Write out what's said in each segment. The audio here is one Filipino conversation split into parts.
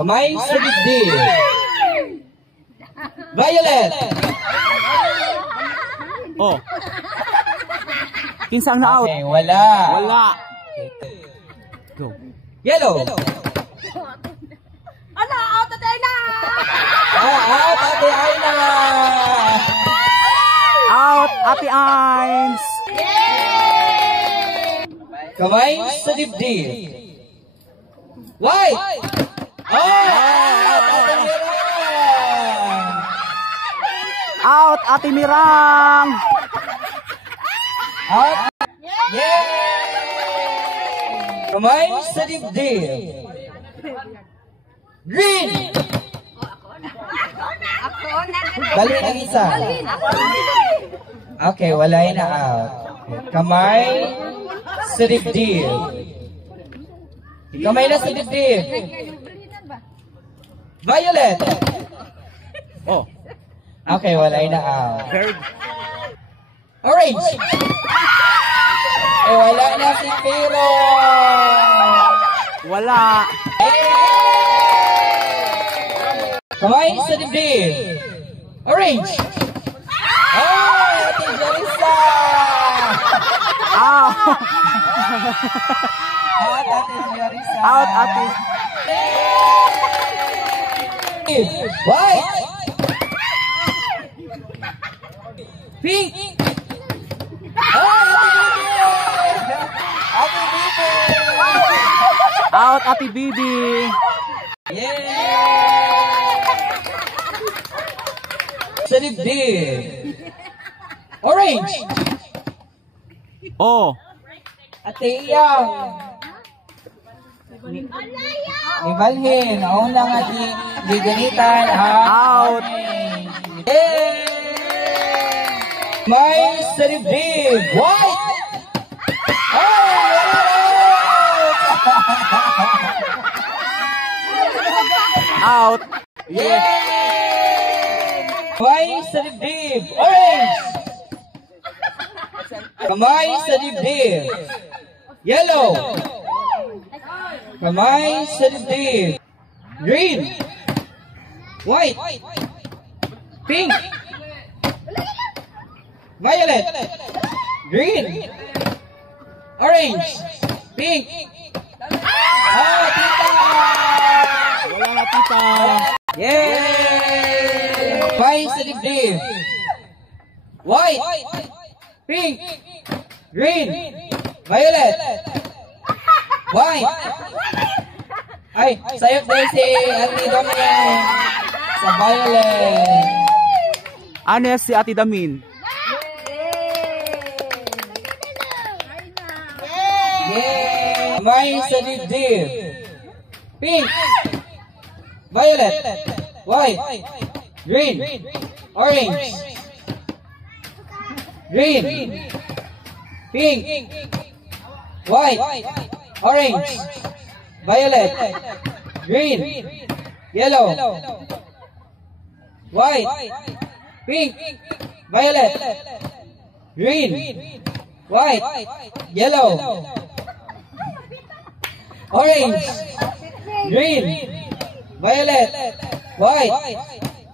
Kamay sa dibdib. Violet. Oh. Kinsang na out. Okay, wala. Wala. Go. Yellow. Ala, out at na! Out, Ate Aina. Out, Ate Ains. Kamay sa dibdib. White. Out, Ate Mirang. Out. Yay! Kamay sa dibdib. Green. Dali ang isa. Okay, wala na out. Kamay sa dibdib. Kamay na sa dibdib. Violet. Oh. Okay, wala na out. Third. Orange. Eh, wala na si Pero. Wala. Kamay sa dibdib. Orange. Oh, Ate Jarissa. Out. Out, Ate Jarissa. Out, Ate. White. Pink. Ate Bibi. Out, Ate Bibi. Yeah. Sa dibdib. Orange. Oh. Ate Iyang. Ibalhin. Ako na nga di ganitan. Out. Yeah. May sa dibdib. White. Out. Yeah. Kamay sa dibdib. Orange. Kamay sa dibdib. Yellow. Kamay sa dibdib. Green. White. Pink. Violet. Green. Orange. Pink. Tita! Wala na, tita. Yay! Kamay sa dibdib. White. Pink. Green. Violet. White. Ay, sayop din si Ate Damin sa Violet. Ano yan si Ate Damin? Yay! Kamay sa dibdib. Pink. Violet. White. Green. Orange. Green. Pink. White. Orange. Violet. Green. Yellow. White. Pink. Violet. Green. White. Yellow. Orange. Green. Violet. White.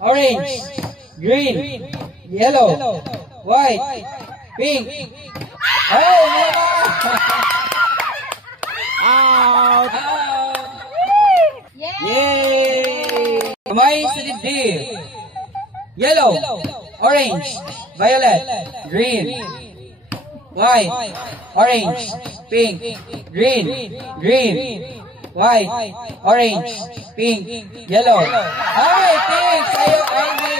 Orange. Green. Yellow. White. Pink. Oh, Out. Yay! Kamay sa dibdib. Yellow. Orange. Violet. Green. White. Orange. Pink. Green. Green. White. Orange. Pink. Yellow. Ay, pink! Sa'yo, Ivy!